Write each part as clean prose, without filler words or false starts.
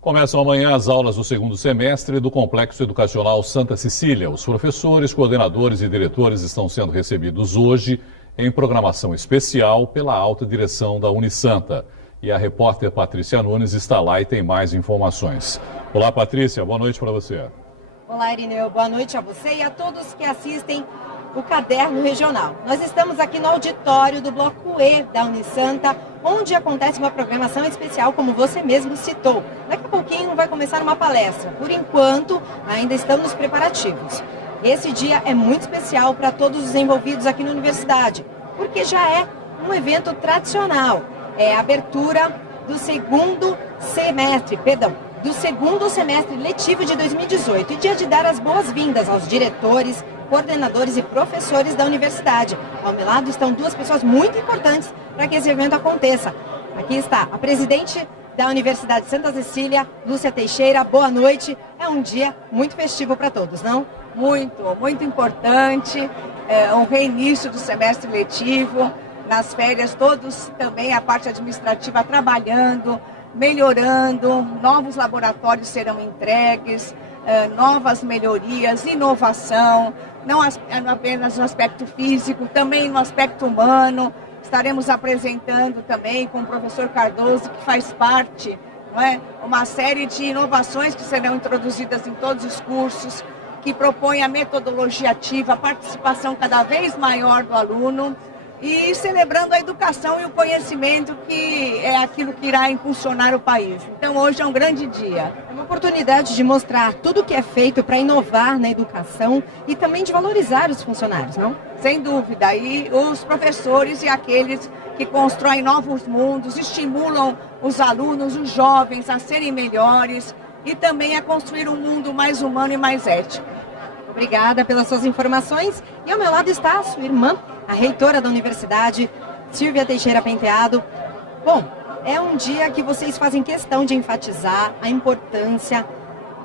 Começam amanhã as aulas do segundo semestre do Complexo Educacional Santa Cecília. Os professores, coordenadores e diretores estão sendo recebidos hoje em programação especial pela alta direção da Unisanta. E a repórter Patrícia Nunes está lá e tem mais informações. Olá, Patrícia, boa noite para você. Olá, Irineu, boa noite a você e a todos que assistem o Caderno Regional. Nós estamos aqui no auditório do Bloco E da Unisanta, onde acontece uma programação especial, como você mesmo citou. Daqui a pouquinho vai começar uma palestra. Por enquanto, ainda estamos nos preparativos. Esse dia é muito especial para todos os envolvidos aqui na universidade, porque já é um evento tradicional. É a abertura do segundo semestre letivo de 2018 e dia de dar as boas-vindas aos diretores, coordenadores e professores da universidade. Ao meu lado estão duas pessoas muito importantes para que esse evento aconteça. Aqui está a presidente da Universidade Santa Cecília, Lúcia Teixeira. Boa noite. É um dia muito festivo para todos, não? Muito importante. É um reinício do semestre letivo. Nas férias, todos também, a parte administrativa trabalhando, melhorando, novos laboratórios serão entregues, novas melhorias, inovação, não apenas no aspecto físico, também no aspecto humano. Estaremos apresentando também com o professor Cardoso, que faz parte, não é? Uma série de inovações que serão introduzidas em todos os cursos, que propõem a metodologia ativa, a participação cada vez maior do aluno, e celebrando a educação e o conhecimento, que é aquilo que irá impulsionar o país. Então hoje é um grande dia. É uma oportunidade de mostrar tudo o que é feito para inovar na educação e também de valorizar os funcionários, não? Sem dúvida. E os professores e aqueles que constroem novos mundos, estimulam os alunos, os jovens a serem melhores e também a construir um mundo mais humano e mais ético. Obrigada pelas suas informações. E ao meu lado está a sua irmã, a reitora da universidade, Silvia Teixeira Penteado. Bom, é um dia que vocês fazem questão de enfatizar a importância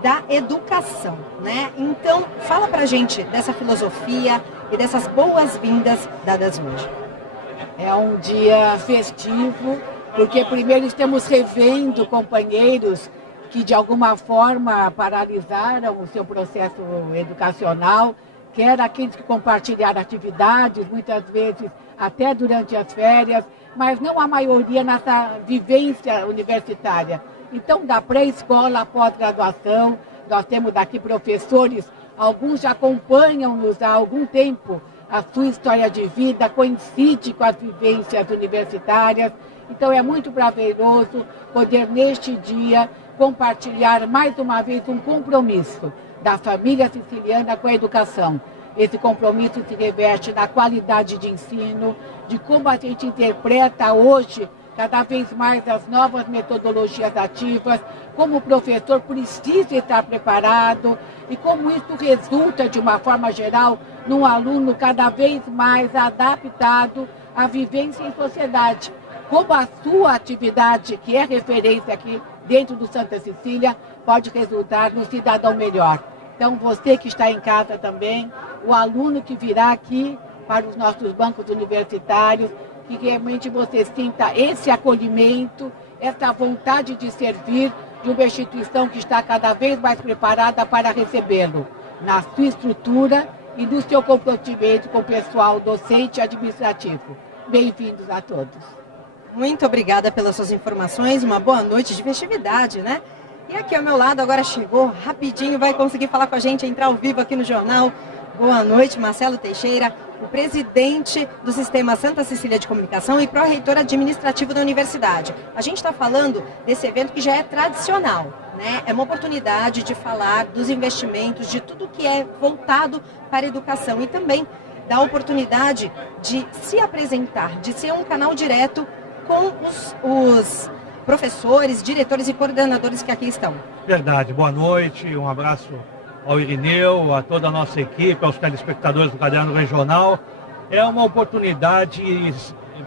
da educação, né? Então, fala pra gente dessa filosofia e dessas boas-vindas dadas hoje. É um dia festivo, porque primeiro estamos revendo companheiros que de alguma forma paralisaram o seu processo educacional, quer aqueles que compartilharam atividades, muitas vezes até durante as férias, mas não a maioria nessa vivência universitária. Então, da pré-escola à pós-graduação, nós temos aqui professores, alguns já acompanham-nos há algum tempo, a sua história de vida coincide com as vivências universitárias. Então, é muito prazeroso poder, neste dia, compartilhar mais uma vez um compromisso da família siciliana com a educação. Esse compromisso se reveste na qualidade de ensino, de como a gente interpreta hoje cada vez mais as novas metodologias ativas, como o professor precisa estar preparado e como isso resulta, de uma forma geral, num aluno cada vez mais adaptado à vivência em sociedade. Como a sua atividade, que é referência aqui dentro do Santa Cecília, pode resultar no cidadão melhor. Então, você que está em casa também, o aluno que virá aqui para os nossos bancos universitários, que realmente você sinta esse acolhimento, essa vontade de servir de uma instituição que está cada vez mais preparada para recebê-lo, na sua estrutura e no seu comprometimento com o pessoal docente e administrativo. Bem-vindos a todos. Muito obrigada pelas suas informações, uma boa noite de festividade, né? E aqui ao meu lado agora chegou rapidinho, vai conseguir falar com a gente, entrar ao vivo aqui no jornal. Boa noite, Marcelo Teixeira, o presidente do Sistema Santa Cecília de Comunicação e pró-reitor administrativo da universidade. A gente está falando desse evento que já é tradicional, né? É uma oportunidade de falar dos investimentos, de tudo que é voltado para a educação e também da oportunidade de se apresentar, de ser um canal direto com os professores, diretores e coordenadores que aqui estão. Verdade. Boa noite, um abraço ao Irineu, a toda a nossa equipe, aos telespectadores do Caderno Regional. É uma oportunidade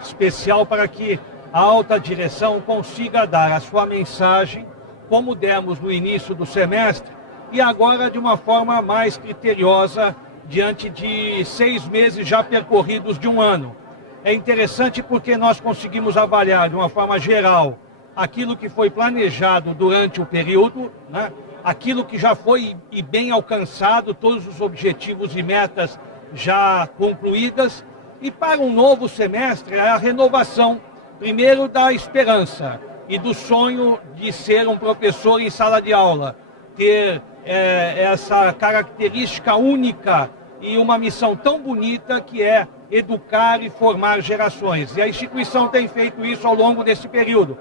especial para que a alta direção consiga dar a sua mensagem, como demos no início do semestre, e agora de uma forma mais criteriosa, diante de 6 meses já percorridos de um ano. É interessante porque nós conseguimos avaliar de uma forma geral aquilo que foi planejado durante o período, né? Aquilo que já foi e bem alcançado, todos os objetivos e metas já concluídas. E para um novo semestre, é a renovação, primeiro, da esperança e do sonho de ser um professor em sala de aula, ter essa característica única e uma missão tão bonita que é educar e formar gerações. E a instituição tem feito isso ao longo desse período.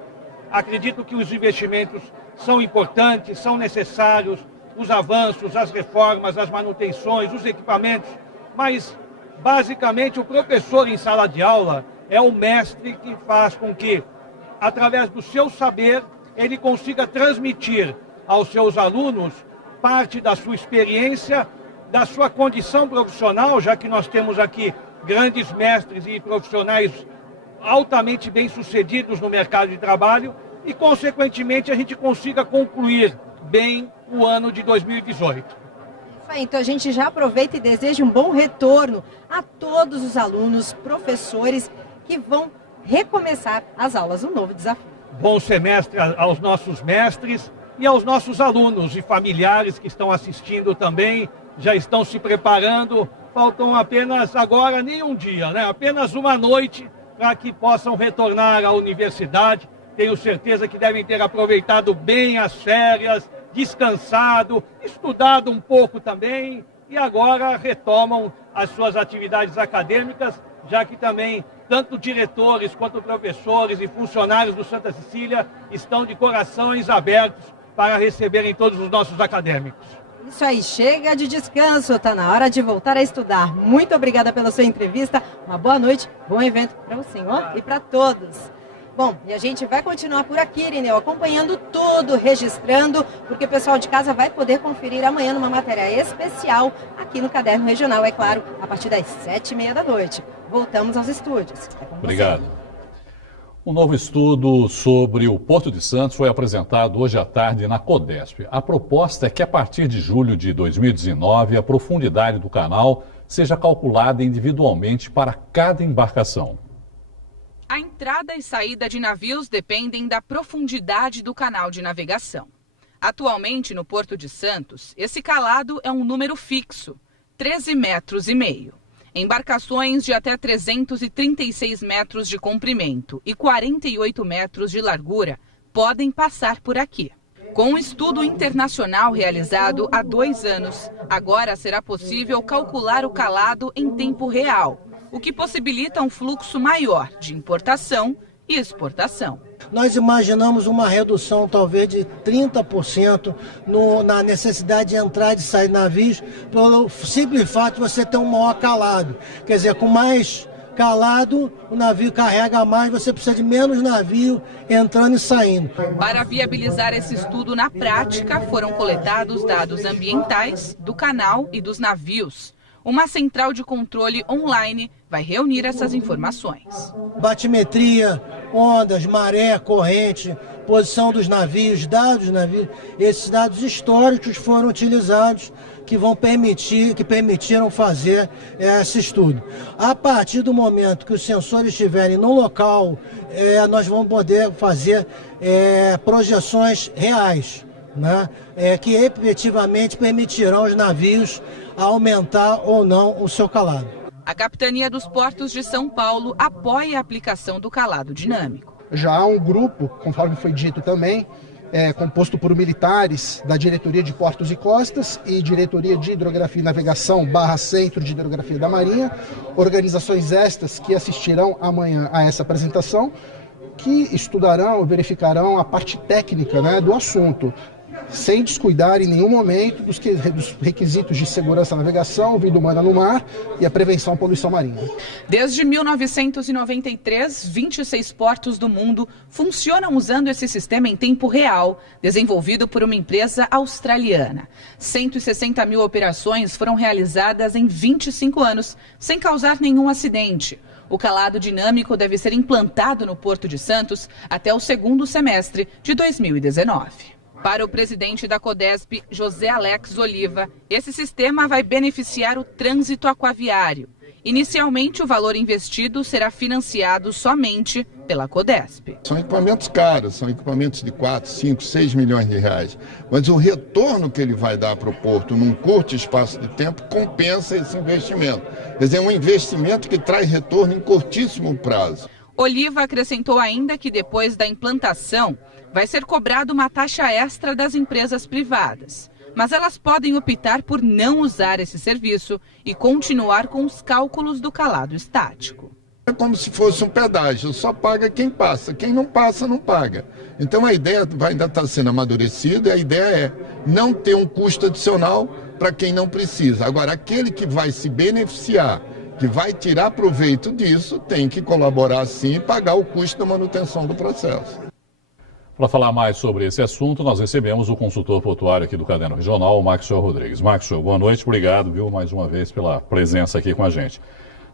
Acredito que os investimentos são importantes, são necessários, os avanços, as reformas, as manutenções, os equipamentos, mas basicamente o professor em sala de aula é o mestre que faz com que, através do seu saber, ele consiga transmitir aos seus alunos parte da sua experiência, da sua condição profissional, já que nós temos aqui grandes mestres e profissionais altamente bem-sucedidos no mercado de trabalho e, consequentemente, a gente consiga concluir bem o ano de 2018. Então a gente já aproveita e deseja um bom retorno a todos os alunos, professores que vão recomeçar as aulas, um novo desafio. Bom semestre aos nossos mestres e aos nossos alunos e familiares que estão assistindo também, já estão se preparando. Faltam apenas agora nem um dia, né? Apenas uma noite para que possam retornar à universidade. Tenho certeza que devem ter aproveitado bem as férias, descansado, estudado um pouco também e agora retomam as suas atividades acadêmicas, já que também tanto diretores quanto professores e funcionários do Santa Cecília estão de corações abertos para receberem todos os nossos acadêmicos. Isso aí, chega de descanso, está na hora de voltar a estudar. Muito obrigada pela sua entrevista, uma boa noite, bom evento para o senhor e para todos. Bom, e a gente vai continuar por aqui, Irineu, acompanhando tudo, registrando, porque o pessoal de casa vai poder conferir amanhã numa matéria especial aqui no Caderno Regional, é claro, a partir das 7h30 da noite. Voltamos aos estúdios. Obrigado. Um novo estudo sobre o Porto de Santos foi apresentado hoje à tarde na CODESP. A proposta é que a partir de julho de 2019, a profundidade do canal seja calculada individualmente para cada embarcação. A entrada e saída de navios dependem da profundidade do canal de navegação. Atualmente, no Porto de Santos, esse calado é um número fixo, 13,5 metros. Embarcações de até 336 metros de comprimento e 48 metros de largura podem passar por aqui. Com um estudo internacional realizado há 2 anos, agora será possível calcular o calado em tempo real, o que possibilita um fluxo maior de importação e exportação. Nós imaginamos uma redução talvez de 30% na necessidade de entrar e sair de navios, pelo simples fato de você ter um maior calado. Quer dizer, com mais calado, o navio carrega mais, você precisa de menos navio entrando e saindo. Para viabilizar esse estudo na prática, foram coletados dados ambientais do canal e dos navios. Uma central de controle online vai reunir essas informações. Batimetria, ondas, maré, corrente, posição dos navios, dados dos navios, esses dados históricos foram utilizados que permitiram fazer esse estudo. A partir do momento que os sensores estiverem no local, nós vamos poder fazer projeções reais, né? Que efetivamente permitirão aos navios aumentar ou não o seu calado. A Capitania dos Portos de São Paulo apoia a aplicação do calado dinâmico. Já há um grupo, conforme foi dito também, composto por militares da Diretoria de Portos e Costas e Diretoria de Hidrografia e Navegação / Centro de Hidrografia da Marinha, organizações estas que assistirão amanhã a essa apresentação, que estudarão, verificarão a parte técnica, né, do assunto, sem descuidar em nenhum momento dos requisitos de segurança na navegação, vida humana no mar e a prevenção à poluição marinha. Desde 1993, 26 portos do mundo funcionam usando esse sistema em tempo real, desenvolvido por uma empresa australiana. 160 mil operações foram realizadas em 25 anos, sem causar nenhum acidente. O calado dinâmico deve ser implantado no Porto de Santos até o 2º semestre de 2019. Para o presidente da CODESP, José Alex Oliva, esse sistema vai beneficiar o trânsito aquaviário. Inicialmente, o valor investido será financiado somente pela Codesp. São equipamentos caros, são equipamentos de 4, 5, 6 milhões de reais. Mas o retorno que ele vai dar para o porto num curto espaço de tempo compensa esse investimento. Quer dizer, é um investimento que traz retorno em curtíssimo prazo. Oliva acrescentou ainda que depois da implantação vai ser cobrada uma taxa extra das empresas privadas. Mas elas podem optar por não usar esse serviço e continuar com os cálculos do calado estático. É como se fosse um pedágio, só paga quem passa, quem não passa não paga. Então a ideia vai ainda estar sendo amadurecida e a ideia é não ter um custo adicional para quem não precisa. Agora, aquele que vai se beneficiar, que vai tirar proveito disso, tem que colaborar sim e pagar o custo da manutenção do processo. Para falar mais sobre esse assunto, nós recebemos o consultor portuário aqui do Caderno Regional, o Maxwell Rodrigues. Maxwell, boa noite, obrigado, viu, mais uma vez pela presença aqui com a gente.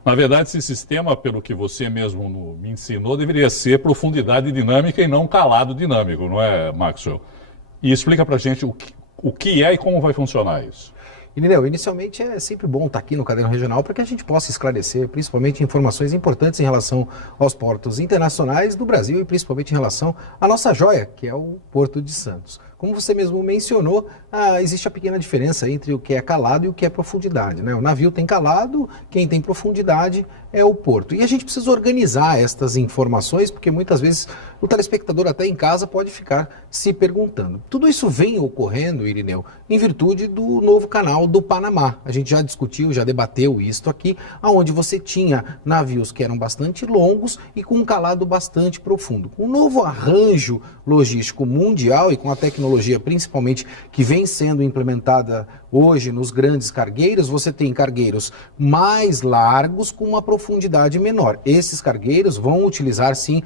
Na verdade, esse sistema, pelo que você mesmo me ensinou, deveria ser profundidade dinâmica e não calado dinâmico, não é, Maxwell? E explica para a gente o que é e como vai funcionar isso. Irineu, inicialmente é sempre bom estar aqui no Caderno Regional para que a gente possa esclarecer, principalmente informações importantes em relação aos portos internacionais do Brasil e principalmente em relação à nossa joia, que é o Porto de Santos. Como você mesmo mencionou, existe a pequena diferença entre o que é calado e o que é profundidade, né? O navio tem calado, quem tem profundidade é o porto. E a gente precisa organizar estas informações, porque muitas vezes o telespectador até em casa pode ficar se perguntando. Tudo isso vem ocorrendo, Irineu, em virtude do novo canal do Panamá. A gente já discutiu, já debateu isto aqui, onde você tinha navios que eram bastante longos e com um calado bastante profundo. Com o novo arranjo logístico mundial e com a tecnologia principalmente que vem sendo implementada hoje nos grandes cargueiros, você tem cargueiros mais largos com uma profundidade menor. Esses cargueiros vão utilizar sim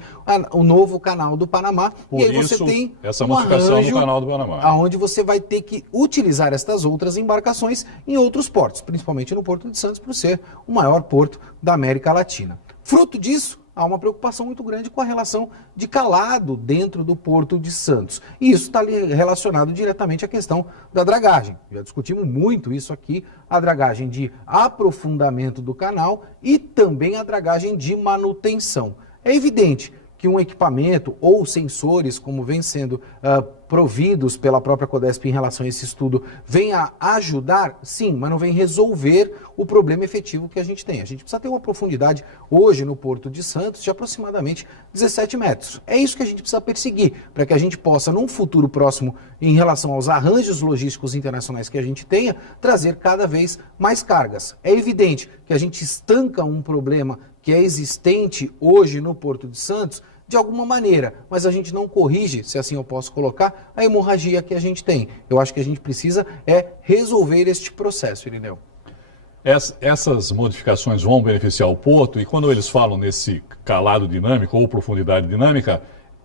o novo canal do Panamá. Por e aí isso, você tem essa modificação do canal do Panamá. Onde você vai ter que utilizar estas outras embarcações em outros portos, principalmente no Porto de Santos, por ser o maior porto da América Latina. Fruto disso, há uma preocupação muito grande com a relação de calado dentro do Porto de Santos. E isso está relacionado diretamente à questão da dragagem. Já discutimos muito isso aqui, a dragagem de aprofundamento do canal e também a dragagem de manutenção. É evidente que um equipamento ou sensores, como vem sendo providos pela própria Codesp em relação a esse estudo, vem a ajudar, sim, mas não vem resolver o problema efetivo que a gente tem. A gente precisa ter uma profundidade hoje no Porto de Santos de aproximadamente 17 metros. É isso que a gente precisa perseguir, para que a gente possa, num futuro próximo, em relação aos arranjos logísticos internacionais que a gente tenha, trazer cada vez mais cargas. É evidente que a gente estanca um problema que é existente hoje no Porto de Santos, de alguma maneira, mas a gente não corrige, se assim eu posso colocar, a hemorragia que a gente tem. Eu acho que a gente precisa resolver este processo, Irineu. Essas modificações vão beneficiar o porto e quando eles falam nesse calado dinâmico ou profundidade dinâmica,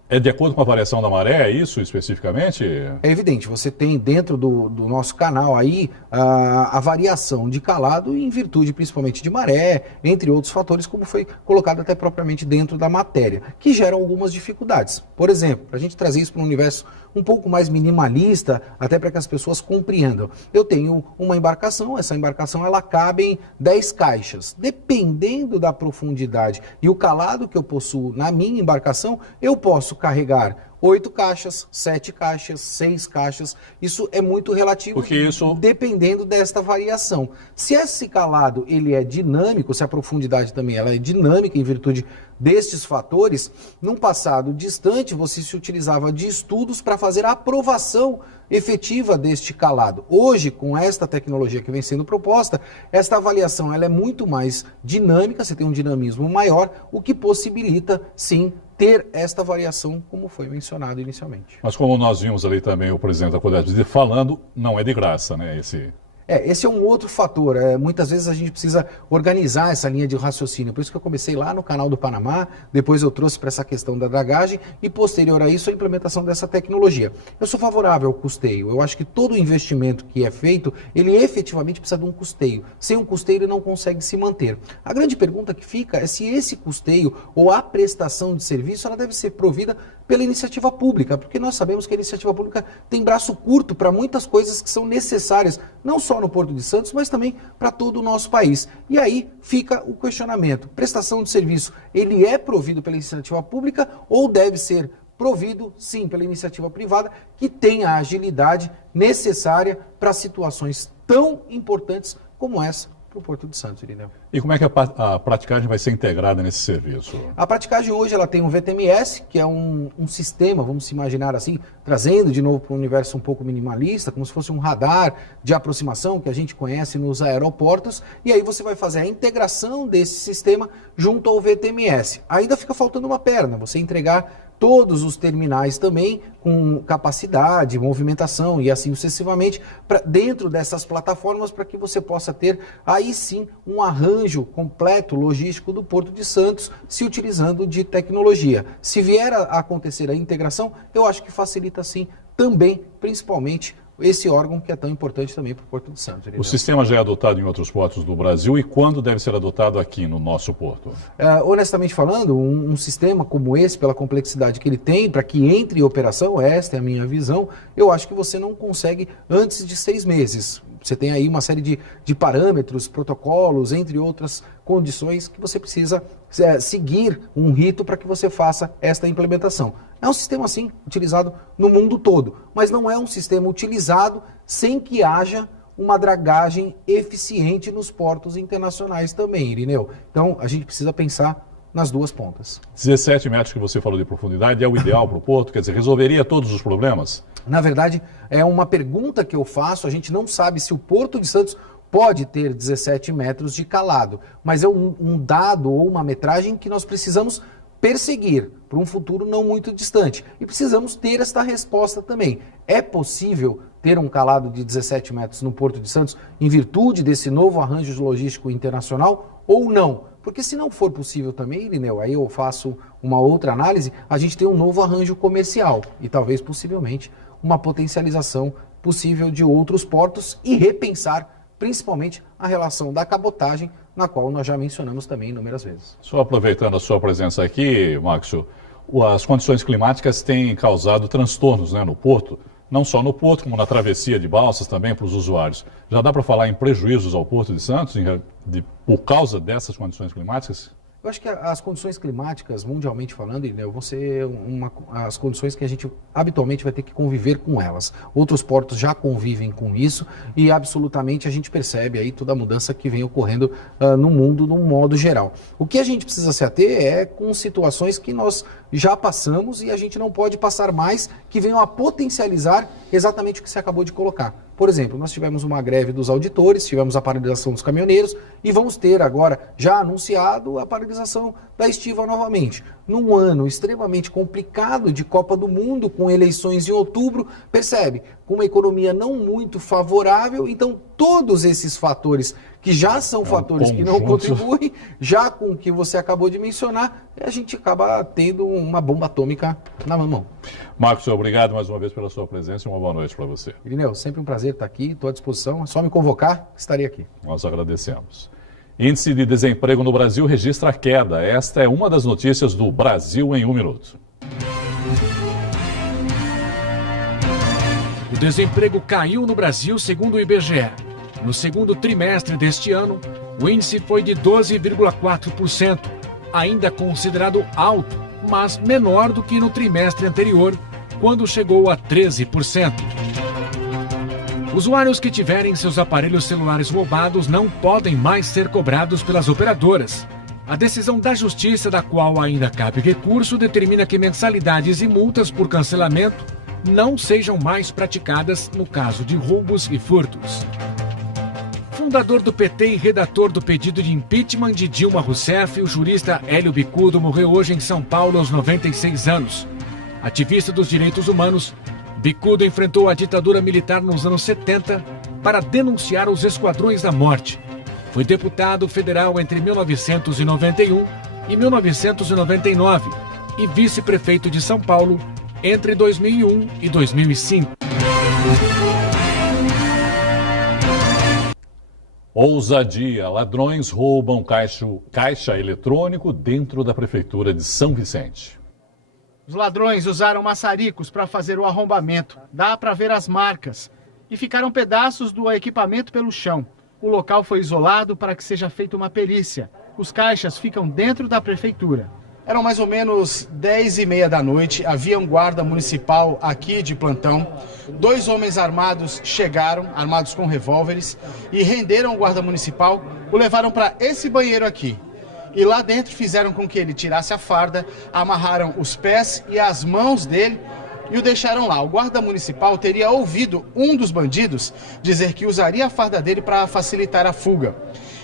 é de acordo com a variação da maré, é isso especificamente? É evidente, você tem dentro do nosso canal aí a variação de calado em virtude principalmente de maré, entre outros fatores, como foi colocado até propriamente dentro da matéria, que geram algumas dificuldades. Por exemplo, para a gente trazer isso para um universo um pouco mais minimalista, até para que as pessoas compreendam. Eu tenho uma embarcação, essa embarcação ela cabe em 10 caixas. Dependendo da profundidade e o calado que eu possuo na minha embarcação, eu posso carregar 8 caixas, 7 caixas, 6 caixas, isso é muito relativo, dependendo desta variação. Se esse calado ele é dinâmico, se a profundidade também ela é dinâmica em virtude destes fatores, num passado distante você se utilizava de estudos para fazer a aprovação efetiva deste calado. Hoje, com esta tecnologia que vem sendo proposta, esta avaliação ela é muito mais dinâmica, você tem um dinamismo maior, o que possibilita, sim, ter esta variação, como foi mencionado inicialmente. Mas como nós vimos ali também o presidente da Codesp falando, não é de graça, né? Esse é um outro fator. Muitas vezes a gente precisa organizar essa linha de raciocínio. Por isso que eu comecei lá no canal do Panamá, depois eu trouxe para essa questão da dragagem e posterior a isso a implementação dessa tecnologia. Eu sou favorável ao custeio. Eu acho que todo investimento que é feito, ele efetivamente precisa de um custeio. Sem um custeio ele não consegue se manter. A grande pergunta que fica é se esse custeio ou a prestação de serviço ela deve ser provida pela iniciativa pública, porque nós sabemos que a iniciativa pública tem braço curto para muitas coisas que são necessárias, não só no Porto de Santos, mas também para todo o nosso país. E aí fica o questionamento: prestação de serviço, ele é provido pela iniciativa pública ou deve ser provido, sim, pela iniciativa privada, que tem a agilidade necessária para situações tão importantes como essa para o Porto de Santos, Irineu. E como é que a praticagem vai ser integrada nesse serviço? A praticagem hoje ela tem um VTMS, que é um sistema, vamos imaginar assim, trazendo de novo para um universo um pouco minimalista, como se fosse um radar de aproximação que a gente conhece nos aeroportos, e aí você vai fazer a integração desse sistema junto ao VTMS. Ainda fica faltando uma perna, você entregar todos os terminais também com capacidade, movimentação e assim sucessivamente dentro dessas plataformas para que você possa ter aí sim um arranjo completo logístico do Porto de Santos se utilizando de tecnologia. Se vier a acontecer a integração, eu acho que facilita sim também, principalmente, esse órgão que é tão importante também para o Porto de Santos. O sistema já é adotado em outros portos do Brasil e quando deve ser adotado aqui no nosso porto? Honestamente falando, um sistema como esse, pela complexidade que ele tem, para que entre em operação, esta é a minha visão, eu acho que você não consegue antes de 6 meses. Você tem aí uma série de parâmetros, protocolos, entre outras condições que você precisa seguir um rito para que você faça esta implementação. É um sistema, assim, utilizado no mundo todo, mas não é um sistema utilizado sem que haja uma dragagem eficiente nos portos internacionais também, Irineu. Então, a gente precisa pensar nas duas pontas. 17 metros que você falou de profundidade é o ideal para o porto? Quer dizer, resolveria todos os problemas? Na verdade, é uma pergunta que eu faço. A gente não sabe se o Porto de Santos pode ter 17 metros de calado, mas é um dado ou uma metragem que nós precisamos perseguir para um futuro não muito distante. E precisamos ter esta resposta também. É possível ter um calado de 17 metros no Porto de Santos em virtude desse novo arranjo logístico internacional ou não? Porque se não for possível também, Irineu, aí eu faço uma outra análise, a gente tem um novo arranjo comercial e talvez possivelmente uma potencialização possível de outros portos e repensar principalmente a relação da cabotagem, na qual nós já mencionamos também inúmeras vezes. Só aproveitando a sua presença aqui, Maxo, as condições climáticas têm causado transtornos, né, no porto, não só no porto, como na travessia de balsas também para os usuários. Já dá para falar em prejuízos ao Porto de Santos por causa dessas condições climáticas? Eu acho que as condições climáticas, mundialmente falando, vão ser as condições que a gente habitualmente vai ter que conviver com elas. Outros portos já convivem com isso e absolutamente a gente percebe aí toda a mudança que vem ocorrendo no mundo, de um modo geral. O que a gente precisa se ater é com situações que nós já passamos e a gente não pode passar mais, que venham a potencializar exatamente o que você acabou de colocar. Por exemplo, nós tivemos uma greve dos auditores, tivemos a paralisação dos caminhoneiros e vamos ter agora, já anunciado, a paralisação da estiva novamente. Num ano extremamente complicado de Copa do Mundo, com eleições em outubro, percebe? Com uma economia não muito favorável, então todos esses fatores que já são fatores que não contribuem, já com o que você acabou de mencionar, a gente acaba tendo uma bomba atômica na mão. Marcos, obrigado mais uma vez pela sua presença e uma boa noite para você. Irineu, sempre um prazer estar aqui, estou à disposição, é só me convocar, estarei aqui. Nós agradecemos. Índice de desemprego no Brasil registra queda. Esta é uma das notícias do Brasil em 1 minuto. O desemprego caiu no Brasil, segundo o IBGE. No segundo trimestre deste ano, o índice foi de 12,4%, ainda considerado alto, mas menor do que no trimestre anterior, quando chegou a 13%. Usuários que tiverem seus aparelhos celulares roubados não podem mais ser cobrados pelas operadoras. A decisão da Justiça, da qual ainda cabe recurso, determina que mensalidades e multas por cancelamento não sejam mais praticadas no caso de roubos e furtos. Fundador do PT e redator do pedido de impeachment de Dilma Rousseff, o jurista Hélio Bicudo morreu hoje em São Paulo aos 96 anos. Ativista dos direitos humanos, Bicudo enfrentou a ditadura militar nos anos 70 para denunciar os esquadrões da morte. Foi deputado federal entre 1991 e 1999 e vice-prefeito de São Paulo entre 2001 e 2005. Ousadia. Ladrões roubam caixa eletrônico dentro da Prefeitura de São Vicente. Os ladrões usaram maçaricos para fazer o arrombamento. Dá para ver as marcas. E ficaram pedaços do equipamento pelo chão. O local foi isolado para que seja feita uma perícia. Os caixas ficam dentro da prefeitura. Eram mais ou menos 10h30 da noite, havia um guarda municipal aqui de plantão. 2 homens armados chegaram, armados com revólveres, e renderam o guarda municipal, o levaram para esse banheiro aqui. E lá dentro fizeram com que ele tirasse a farda, amarraram os pés e as mãos dele e o deixaram lá. O guarda municipal teria ouvido um dos bandidos dizer que usaria a farda dele para facilitar a fuga.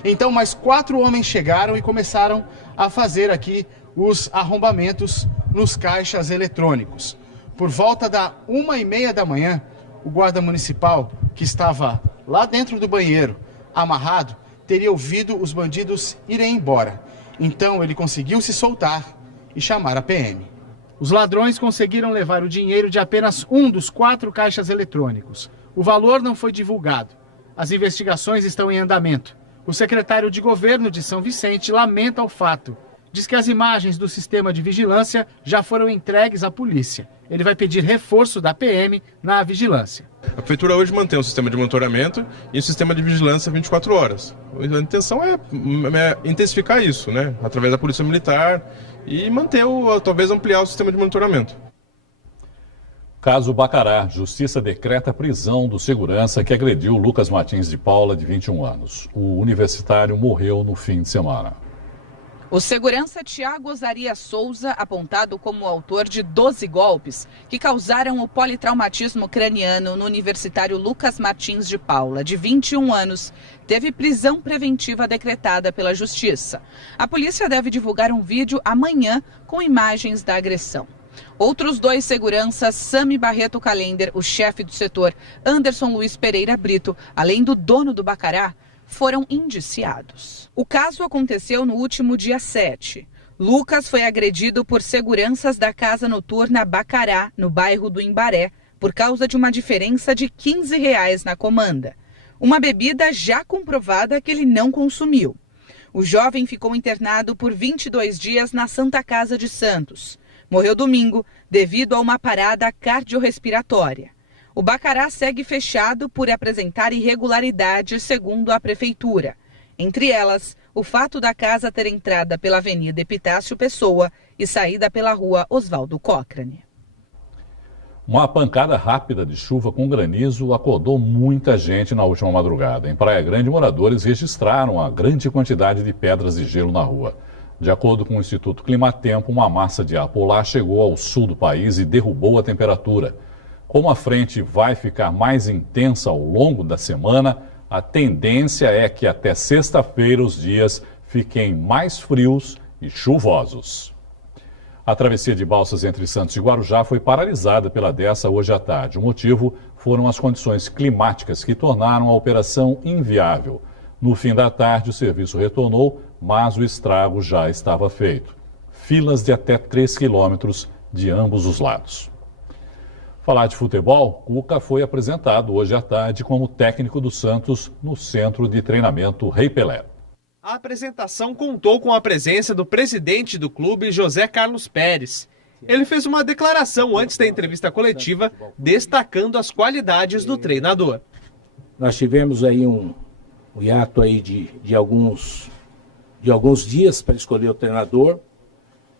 Então mais 4 homens chegaram e começaram a fazer aqui os arrombamentos nos caixas eletrônicos. Por volta da 1h30 da manhã, o guarda municipal, que estava lá dentro do banheiro, amarrado, teria ouvido os bandidos irem embora. Então ele conseguiu se soltar e chamar a PM. Os ladrões conseguiram levar o dinheiro de apenas um dos 4 caixas eletrônicos. O valor não foi divulgado. As investigações estão em andamento. O secretário de governo de São Vicente lamenta o fato. Diz que as imagens do sistema de vigilância já foram entregues à polícia. Ele vai pedir reforço da PM na vigilância. A prefeitura hoje mantém um sistema de monitoramento e um sistema de vigilância 24 horas. A intenção é intensificar isso, né? Através da Polícia Militar e manter, talvez ampliar o sistema de monitoramento. Caso Bacará, Justiça decreta a prisão do segurança que agrediu Lucas Martins de Paula, de 21 anos. O universitário morreu no fim de semana. O segurança Tiago Osaria Souza, apontado como autor de 12 golpes que causaram o politraumatismo craniano no universitário Lucas Martins de Paula, de 21 anos, teve prisão preventiva decretada pela Justiça. A polícia deve divulgar um vídeo amanhã com imagens da agressão. Outros 2 seguranças, Sami Barreto Calender, o chefe do setor, Anderson Luiz Pereira Brito, além do dono do Bacará, foram indiciados. O caso aconteceu no último dia 7. Lucas foi agredido por seguranças da casa noturna Bacará, no bairro do Imbaré, por causa de uma diferença de R$15 na comanda. Uma bebida já comprovada que ele não consumiu. O jovem ficou internado por 22 dias na Santa Casa de Santos. Morreu domingo devido a uma parada cardiorrespiratória. O Bacará segue fechado por apresentar irregularidades, segundo a prefeitura. Entre elas, o fato da casa ter entrada pela Avenida Epitácio Pessoa e saída pela Rua Oswaldo Cochrane. Uma pancada rápida de chuva com granizo acordou muita gente na última madrugada. Em Praia Grande, moradores registraram a grande quantidade de pedras e gelo na rua. De acordo com o Instituto Climatempo, uma massa de ar polar chegou ao sul do país e derrubou a temperatura. Como a frente vai ficar mais intensa ao longo da semana, a tendência é que até sexta-feira os dias fiquem mais frios e chuvosos. A travessia de balsas entre Santos e Guarujá foi paralisada pela DESA hoje à tarde. O motivo foram as condições climáticas que tornaram a operação inviável. No fim da tarde, o serviço retornou, mas o estrago já estava feito. Filas de até 3 quilômetros de ambos os lados. Falar de futebol, Cuca foi apresentado hoje à tarde como técnico do Santos no Centro de Treinamento Rei Pelé. A apresentação contou com a presença do presidente do clube, José Carlos Pérez. Ele fez uma declaração antes da entrevista coletiva, destacando as qualidades do treinador. Nós tivemos aí um hiato aí de alguns dias para escolher o treinador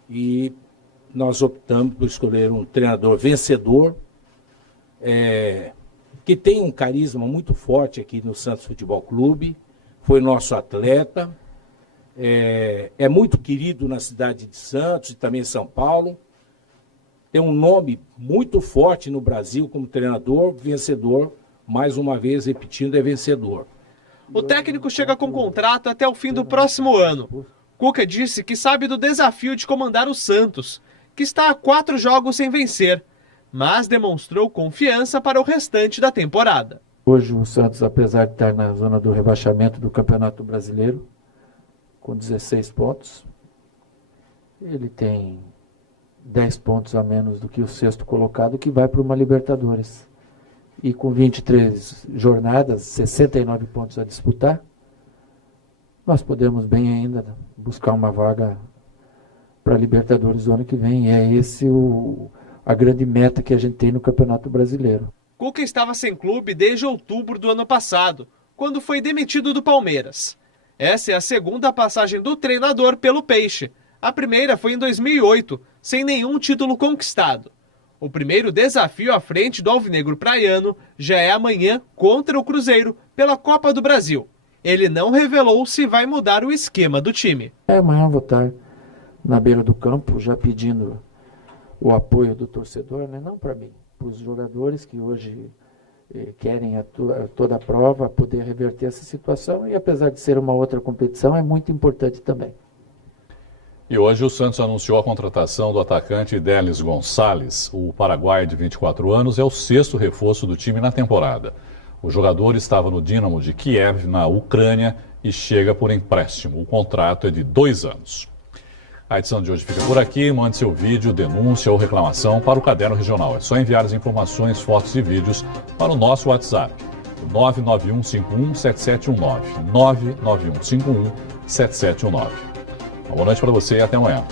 e nós optamos por escolher um treinador vencedor, que tem um carisma muito forte aqui no Santos Futebol Clube, foi nosso atleta, é muito querido na cidade de Santos e também em São Paulo, tem um nome muito forte no Brasil como treinador, vencedor, mais uma vez repetindo, é vencedor. O técnico chega com contrato até o fim do próximo ano. Cuca disse que sabe do desafio de comandar o Santos, que está a 4 jogos sem vencer, mas demonstrou confiança para o restante da temporada. Hoje o Santos, apesar de estar na zona do rebaixamento do Campeonato Brasileiro, com 16 pontos, ele tem 10 pontos a menos do que o 6º colocado, que vai para uma Libertadores. E com 23 jornadas, 69 pontos a disputar, nós podemos bem ainda buscar uma vaga para a Libertadores do ano que vem. E é esse a grande meta que a gente tem no Campeonato Brasileiro. Cuca estava sem clube desde outubro do ano passado, quando foi demitido do Palmeiras. Essa é a segunda passagem do treinador pelo Peixe. A primeira foi em 2008, sem nenhum título conquistado. O primeiro desafio à frente do alvinegro praiano já é amanhã contra o Cruzeiro pela Copa do Brasil. Ele não revelou se vai mudar o esquema do time. Amanhã vou estar na beira do campo já pedindo o apoio do torcedor, né? Não para mim, para os jogadores que hoje querem toda a prova poder reverter essa situação, e apesar de ser uma outra competição, é muito importante também. E hoje o Santos anunciou a contratação do atacante Denis Gonçalves. O paraguaio de 24 anos é o 6º reforço do time na temporada. O jogador estava no Dinamo de Kiev, na Ucrânia, e chega por empréstimo. O contrato é de 2 anos. A edição de hoje fica por aqui. Mande seu vídeo, denúncia ou reclamação para o Caderno Regional. É só enviar as informações, fotos e vídeos para o nosso WhatsApp, 991517719. 991517719. Uma boa noite para você e até amanhã.